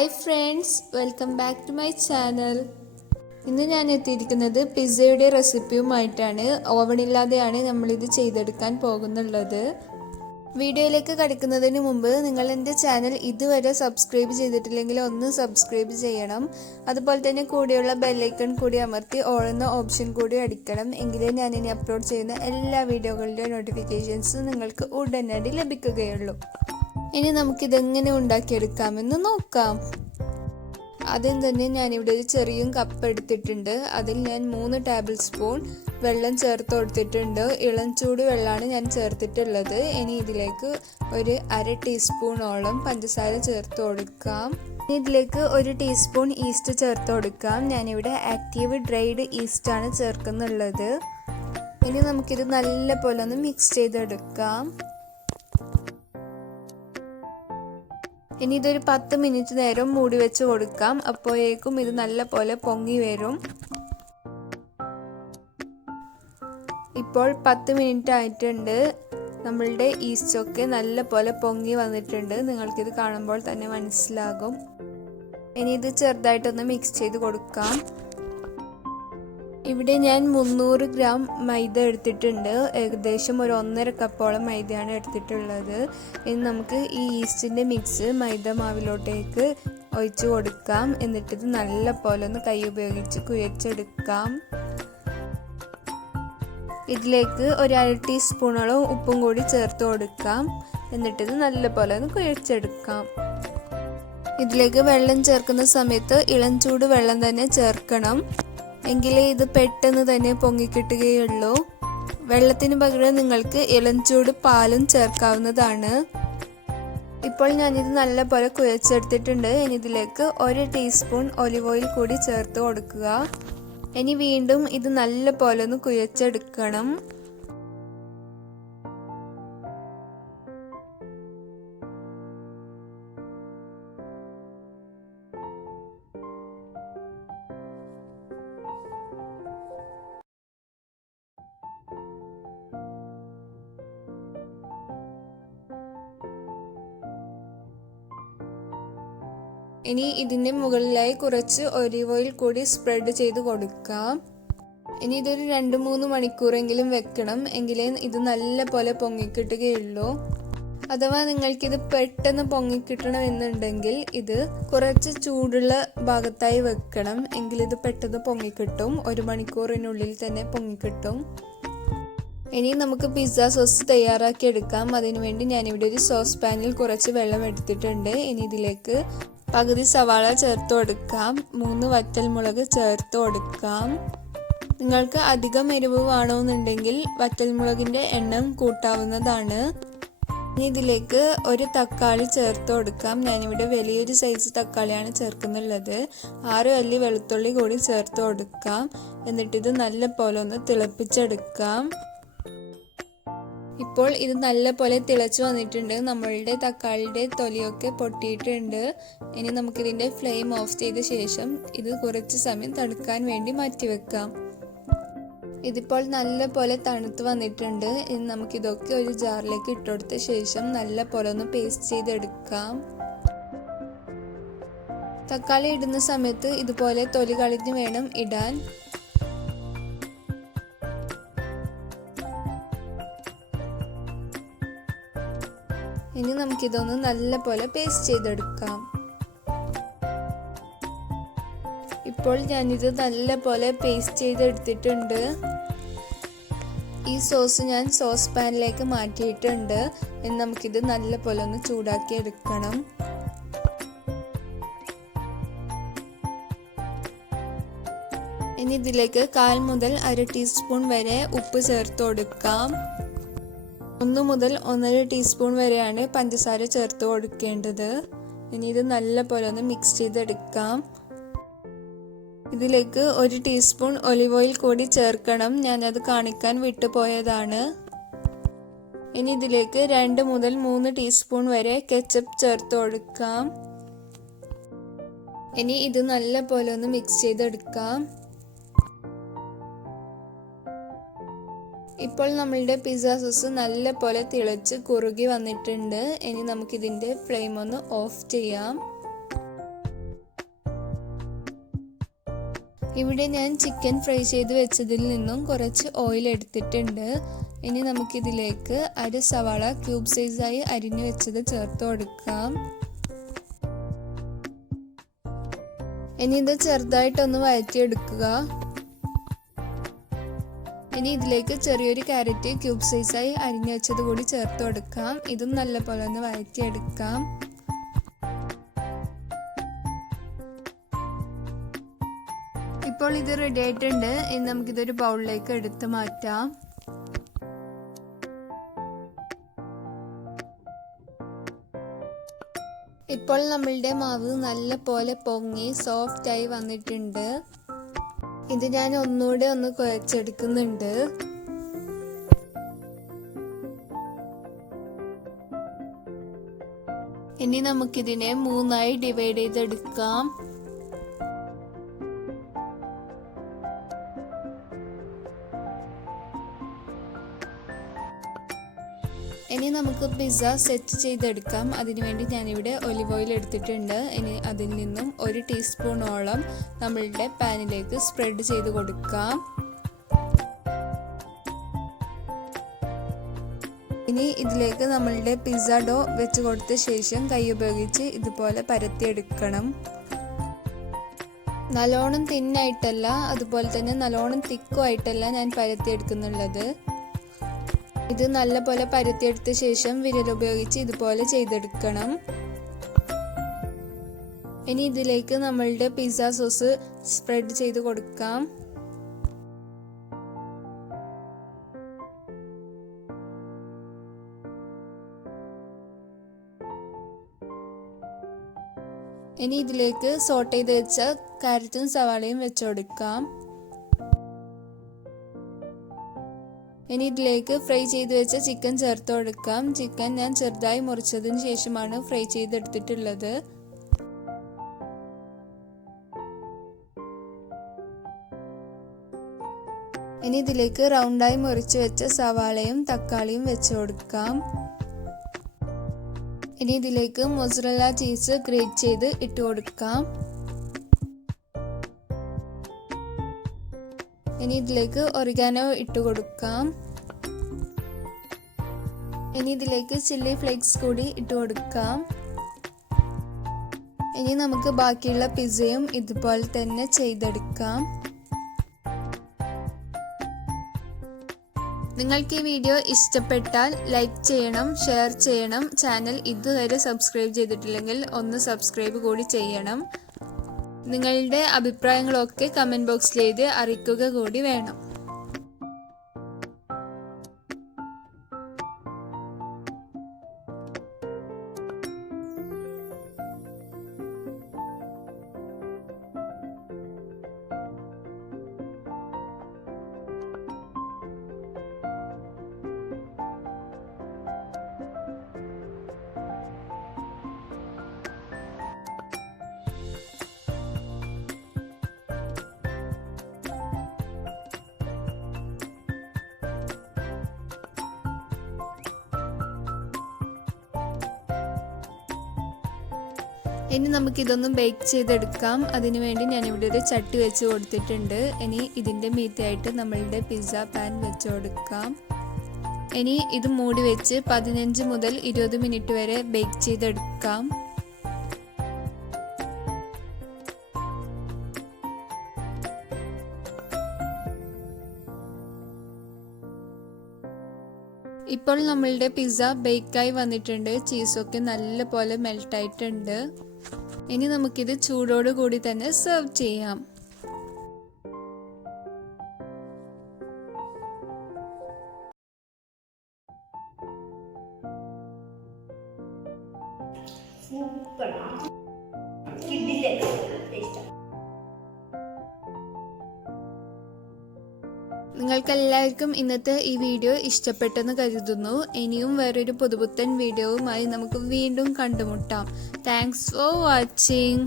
Hi friends, welcome back to my channel. ഇന്ന് ഞാൻ എത്തിയിരിക്കുന്നത് പിസ്സയുടെ റെസിപ്പിയുമായിട്ടാണ്. ഓവണില്ലാതെയാണ് നമ്മളിത് ചെയ്തെടുക്കാൻ പോകുന്നുള്ളത്. വീഡിയോയിലേക്ക് കടക്കുന്നതിന് മുമ്പ് നിങ്ങൾ എൻ്റെ ചാനൽ ഇതുവരെ സബ്സ്ക്രൈബ് ചെയ്തിട്ടില്ലെങ്കിൽ ഒന്ന് സബ്സ്ക്രൈബ് ചെയ്യണം. അതുപോലെ തന്നെ കൂടെയുള്ള ബെല്ലൈക്കൺ കൂടി അമർത്തി ഓൾ എന്ന ഓപ്ഷൻ കൂടി അടിക്കണം. എങ്കിലേ ഞാനിനി അപ്ലോഡ് ചെയ്യുന്ന എല്ലാ വീഡിയോകളുടെ നോട്ടിഫിക്കേഷൻസ് നിങ്ങൾക്ക് ഉടനടി ലഭിക്കുകയുള്ളൂ. ഇനി നമുക്കിതെങ്ങനെ ഉണ്ടാക്കിയെടുക്കാമെന്ന് നോക്കാം. ആദ്യം തന്നെ ഞാനിവിടെ ഒരു ചെറിയ കപ്പ് എടുത്തിട്ടുണ്ട്. അതിൽ ഞാൻ 3 ടേബിൾ സ്പൂൺ വെള്ളം ചേർത്ത് കൊടുത്തിട്ടുണ്ട്. ഇളം ചൂട് വെള്ളമാണ് ഞാൻ ചേർത്തിട്ടുള്ളത്. ഇനി ഇതിലേക്ക് ഒരു 1/2 ടീസ്പൂണോളം പഞ്ചസാര ചേർത്ത് കൊടുക്കാം. ഇനി ഇതിലേക്ക് 1 ടീസ്പൂൺ ഈസ്റ്റ് ചേർത്ത് കൊടുക്കാം. ഞാനിവിടെ ആക്റ്റീവ് ഡ്രൈഡ് ഈസ്റ്റ് ആണ് ചേർക്കുന്നുള്ളത്. ഇനി നമുക്കിത് നല്ല പോലെ ഒന്ന് മിക്സ് ചെയ്തെടുക്കാം. ഇനി ഇതൊരു 10 മിനിറ്റ് നേരം മൂടി വെച്ച് കൊടുക്കാം. അപ്പോഴേക്കും ഇത് നല്ല പോലെ പൊങ്ങി വരും. ഇപ്പോൾ 10 മിനിറ്റ് ആയിട്ടുണ്ട്. നമ്മളുടെ ഈസ്റ്റൊക്കെ നല്ല പോലെ പൊങ്ങി വന്നിട്ടുണ്ട്. നിങ്ങൾക്കിത് കാണുമ്പോൾ തന്നെ മനസ്സിലാകും. ഇനി ഇത് ചെറുതായിട്ടൊന്ന് മിക്സ് ചെയ്ത് കൊടുക്കാം. ഇവിടെ ഞാൻ 300 ഗ്രാം മൈദ എടുത്തിട്ടുണ്ട്. ഏകദേശം ഒരു 1.5 കപ്പോളം മൈദയാണ് എടുത്തിട്ടുള്ളത്. ഇനി നമുക്ക് ഈ ഈസ്റ്റിൻ്റെ മിക്സ് മൈദ മാവിലോട്ടേക്ക് ഒഴിച്ചു കൊടുക്കാം. എന്നിട്ടിത് നല്ല പോലെ ഒന്ന് കൈ ഉപയോഗിച്ച് കുഴച്ചെടുക്കാം. ഇതിലേക്ക് ഒരു 1/2 ടീസ്പൂണോളം ഉപ്പും കൂടി ചേർത്ത് കൊടുക്കാം. എന്നിട്ടിത് നല്ല പോലെ ഒന്ന് കുഴച്ചെടുക്കാം. ഇതിലേക്ക് വെള്ളം ചേർക്കുന്ന സമയത്ത് ഇളം ചൂട് വെള്ളം തന്നെ ചേർക്കണം. എങ്കിലേ ഇത് പെട്ടെന്ന് തന്നെ പൊങ്ങിക്കിട്ടുകയുള്ളൂ. വെള്ളത്തിന് പകരം നിങ്ങൾക്ക് ഇളം ചൂട് പാലും ചേർക്കാവുന്നതാണ്. ഇപ്പോൾ ഞാനിത് നല്ല പോലെ കുഴച്ചെടുത്തിട്ടുണ്ട്. ഇനി ഇതിലേക്ക് 1 ടീസ്പൂൺ ഒലിവ് ഓയിൽ കൂടി ചേർത്ത് കൊടുക്കുക. ഇനി വീണ്ടും ഇത് നല്ല പോലെ ഒന്ന് കുഴച്ചെടുക്കണം. ഇനി ഇതിൻ്റെ മുകളിലായി കുറച്ച് ഒലിവ് ഓയിൽ കൂടി സ്പ്രെഡ് ചെയ്ത് കൊടുക്കാം. ഇനി ഇതൊരു 2-3 മണിക്കൂറെങ്കിലും വെക്കണം. എങ്കിലേ ഇത് നല്ല പോലെ പൊങ്ങിക്കിട്ടുകയുള്ളൂ. അഥവാ നിങ്ങൾക്കിത് പെട്ടെന്ന് പൊങ്ങിക്കിട്ടണമെന്നുണ്ടെങ്കിൽ ഇത് കുറച്ച് ചൂടുള്ള ഭാഗത്തായി വെക്കണം. എങ്കിലിത് പെട്ടെന്ന് പൊങ്ങിക്കിട്ടും. 1 മണിക്കൂറിനുള്ളിൽ തന്നെ പൊങ്ങിക്കിട്ടും. ഇനി നമുക്ക് പിസ്സ സോസ് തയ്യാറാക്കി എടുക്കാം. അതിനുവേണ്ടി ഞാനിവിടെ ഒരു സോസ് പാനിൽ കുറച്ച് വെള്ളം എടുത്തിട്ടുണ്ട്. ഇനി ഇതിലേക്ക് പകുതി സവാള ചേർത്ത് കൊടുക്കാം. 3 വറ്റൽമുളക് ചേർത്ത് കൊടുക്കാം. നിങ്ങൾക്ക് അധികം എരിവ് വേണമെന്നുണ്ടെങ്കിൽ വറ്റൽമുളകിൻ്റെ എണ്ണം കൂട്ടാവുന്നതാണ്. ഇനി ഇതിലേക്ക് ഒരു തക്കാളി ചേർത്ത് കൊടുക്കാം. ഞാനിവിടെ വലിയൊരു സൈസ് തക്കാളിയാണ് ചേർക്കുന്നുള്ളത്. 6 അല്ലി വെളുത്തുള്ളി കൂടി ചേർത്ത് കൊടുക്കാം. എന്നിട്ടിത് നല്ല പോലെ ഒന്ന് തിളപ്പിച്ചെടുക്കാം. ഇപ്പോൾ ഇത് നല്ല പോലെ തിളച്ചു വന്നിട്ടുണ്ട്. നമ്മളുടെ തക്കാളിയുടെ തൊലിയൊക്കെ പൊട്ടിയിട്ടുണ്ട്. ഇനി നമുക്കിതിൻ്റെ ഫ്ലെയിം ഓഫ് ചെയ്ത ശേഷം ഇത് കുറച്ച് സമയം തണുക്കാൻ വേണ്ടി മാറ്റിവെക്കാം. ഇതിപ്പോൾ നല്ല പോലെ തണുത്ത് വന്നിട്ടുണ്ട്. ഇനി നമുക്കിതൊക്കെ ഒരു ജാറിലേക്ക് ഇട്ടുകൊടുത്ത ശേഷം നല്ല പോലെ ഒന്ന് പേസ്റ്റ് ചെയ്തെടുക്കാം. തക്കാളി ഇടുന്ന സമയത്ത് ഇതുപോലെ തൊലി കളഞ്ഞ് വേണം ഇടാൻ. ഇനി നമുക്കിതൊന്ന് നല്ല പോലെ പേസ്റ്റ് ചെയ്തെടുക്കാം. ഇപ്പോൾ ഞാനിത് നല്ല പോലെ പേസ്റ്റ് ചെയ്തെടുത്തിട്ടുണ്ട്. ഈ സോസ് ഞാൻ സോസ് പാനിലേക്ക് മാറ്റിയിട്ടുണ്ട്. ഇനി നമുക്കിത് നല്ല പോലെ ഒന്ന് ചൂടാക്കി എടുക്കണം. ഇനി ഇതിലേക്ക് 1/4 മുതൽ 1/2 ടീസ്പൂൺ വരെ ഉപ്പ് ചേർത്ത് കൊടുക്കാം. 1 മുതൽ 1.5 ടീസ്പൂൺ വരെയാണ് പഞ്ചസാര ചേർത്ത് കൊടുക്കേണ്ടത്. ഇനി ഇത് നല്ല പോലെ ഒന്ന് മിക്സ് ചെയ്തെടുക്കാം. ഇതിലേക്ക് 1 ടീസ്പൂൺ ഒലിവ് ഓയിൽ കൂടി ചേർക്കണം. ഞാനത് കാണിക്കാൻ വിട്ടുപോയതാണ്. ഇനി ഇതിലേക്ക് 2 മുതൽ 3 ടീസ്പൂൺ വരെ കെച്ചപ്പ് ചേർത്ത് കൊടുക്കാം. ഇനി ഇത് നല്ല പോലെ ഒന്ന് മിക്സ് ചെയ്തെടുക്കാം. ഇപ്പോൾ നമ്മളുടെ പിസ്സ സോസ് നല്ല പോലെ തിളച്ച് കുറുകി വന്നിട്ടുണ്ട്. ഇനി നമുക്കിതിൻ്റെ ഫ്ലെയിം ഒന്ന് ഓഫ് ചെയ്യാം. ഇവിടെ ഞാൻ ചിക്കൻ ഫ്രൈ ചെയ്ത് വെച്ചതിൽ നിന്നും കുറച്ച് ഓയിൽ എടുത്തിട്ടുണ്ട്. ഇനി നമുക്കിതിലേക്ക് അര സവാള ക്യൂബ് സൈസായി അരിഞ്ഞു വെച്ചത് ചേർത്ത് കൊടുക്കാം. ഇനി ഇത് ചെറുതായിട്ടൊന്ന് വഴറ്റിയെടുക്കുക. ഇനി ഇതിലേക്ക് ചെറിയൊരു ക്യാരറ്റ് ക്യൂബ് സൈസായി അരിഞ്ഞു വെച്ചത് കൂടി ചേർത്ത് കൊടുക്കാം. ഇതും നല്ലപോലെ ഒന്ന് വഴറ്റിയെടുക്കാം. ഇപ്പോൾ ഇത് റെഡി ആയിട്ടുണ്ട്. ഇനി നമുക്കിതൊരു ബൗളിലേക്ക് എടുത്ത് മാറ്റാം. ഇപ്പോൾ നമ്മളുടെ മാവ് നല്ല പോലെ പൊങ്ങി സോഫ്റ്റായി വന്നിട്ടുണ്ട്. ഇത് ഞാൻ ഒന്നുകൂടെ ഒന്ന് കുഴച്ചെടുക്കുന്നുണ്ട്. ഇനി നമുക്കിതിനെ 3ആയി ഡിവൈഡ് ചെയ്തെടുക്കാം. ഇനി നമുക്ക് പിസ്സ സെറ്റ് ചെയ്തെടുക്കാം. അതിനുവേണ്ടി ഞാനിവിടെ ഒലിവ് ഓയിൽ എടുത്തിട്ടുണ്ട്. ഇനി അതിൽ നിന്നും 1 ടീസ്പൂണോളം നമ്മളുടെ പാനിലേക്ക് സ്പ്രെഡ് ചെയ്ത് കൊടുക്കാം. ഇനി ഇതിലേക്ക് നമ്മളുടെ പിസ്സ ഡോ വെച്ച് കൊടുത്ത ശേഷം കൈ ഉപയോഗിച്ച് ഇതുപോലെ പരത്തിയെടുക്കണം. നല്ലോണം തിന്നായിട്ടല്ല, അതുപോലെ തന്നെ നല്ലോണം തിക്കുമായിട്ടല്ല ഞാൻ പരത്തിയെടുക്കുന്നുള്ളത്. ഇത് നല്ലപോലെ പരത്തിയെടുത്ത ശേഷം വിരലുപയോഗിച്ച് ഇതുപോലെ ചെയ്തെടുക്കണം. ഇനി ഇതിലേക്ക് നമ്മളുടെ പിസ്സ സോസ് സ്പ്രെഡ് ചെയ്ത് കൊടുക്കാം. ഇനി ഇതിലേക്ക് സോട്ട് ചെയ്ത് വെച്ച കാരറ്റും സവാളയും വെച്ച് കൊടുക്കാം. ഇനി ഇതിലേക്ക് ഫ്രൈ ചെയ്ത് വെച്ച ചിക്കൻ ചേർത്ത് കൊടുക്കാം. ചിക്കൻ ഞാൻ ചെറുതായി മുറിച്ചതിന് ശേഷമാണ് ഫ്രൈ ചെയ്തെടുത്തിട്ടുള്ളത്. ഇനി ഇതിലേക്ക് റൗണ്ടായി മുറിച്ച് വെച്ച സവാളയും തക്കാളിയും വെച്ച് കൊടുക്കാം. ഇനി ഇതിലേക്ക് മൊസറല്ല ചീസ് ഗ്രേറ്റ് ചെയ്ത് ഇട്ട് കൊടുക്കാം. ഇനി ഇതിലേക്ക് ഒറിഗാനോ ഇട്ട് കൊടുക്കാം. ഇനി ഇതിലേക്ക് ചില്ലി ഫ്ലേക്സ് കൂടി ഇട്ട് കൊടുക്കാം. ഇനി നമുക്ക് ബാക്കിയുള്ള പിസ്സയും ഇതുപോലെ തന്നെ ചെയ്തെടുക്കാം. നിങ്ങൾക്ക് ഈ വീഡിയോ ഇഷ്ടപ്പെട്ടാൽ ലൈക്ക് ചെയ്യണം, ഷെയർ ചെയ്യണം. ചാനൽ ഇതുവരെ സബ്സ്ക്രൈബ് ചെയ്തിട്ടില്ലെങ്കിൽ ഒന്ന് സബ്സ്ക്രൈബ് കൂടി ചെയ്യണം. നിങ്ങളുടെ അഭിപ്രായങ്ങളൊക്കെ കമന്റ് ബോക്സിൽ എഴുതി അറിയിക്കുക കൂടി വേണം. ഇനി നമുക്കിതൊന്നും ബേക്ക് ചെയ്തെടുക്കാം. അതിനുവേണ്ടി ഞാനിവിടെ ഒരു ചട്ടി വെച്ച് കൊടുത്തിട്ടുണ്ട്. ഇനി ഇതിൻ്റെ മീത്തയായിട്ട് നമ്മളുടെ പിസ്സ പാൻ വെച്ച് കൊടുക്കാം. ഇനി ഇത് മൂടി വെച്ച് 15 മുതൽ 20 മിനിറ്റ് വരെ ബേക്ക് ചെയ്തെടുക്കാം. ഇപ്പോൾ നമ്മളുടെ പിസ്സ ബേക്കായി വന്നിട്ടുണ്ട്. ചീസൊക്കെ നല്ലപോലെ മെൽട്ടായിട്ടുണ്ട്. ഇനി നമുക്കിത് ചൂടോട് കൂടി തന്നെ സെർവ് ചെയ്യാം. നിങ്ങൾക്കെല്ലാവർക്കും ഇന്നത്തെ ഈ വീഡിയോ ഇഷ്ടപ്പെട്ടെന്ന് കരുതുന്നു. ഇനിയും വേറൊരു പുതുപുത്തൻ വീഡിയോവുമായി നമുക്ക് വീണ്ടും കണ്ടുമുട്ടാം. Thanks for watching.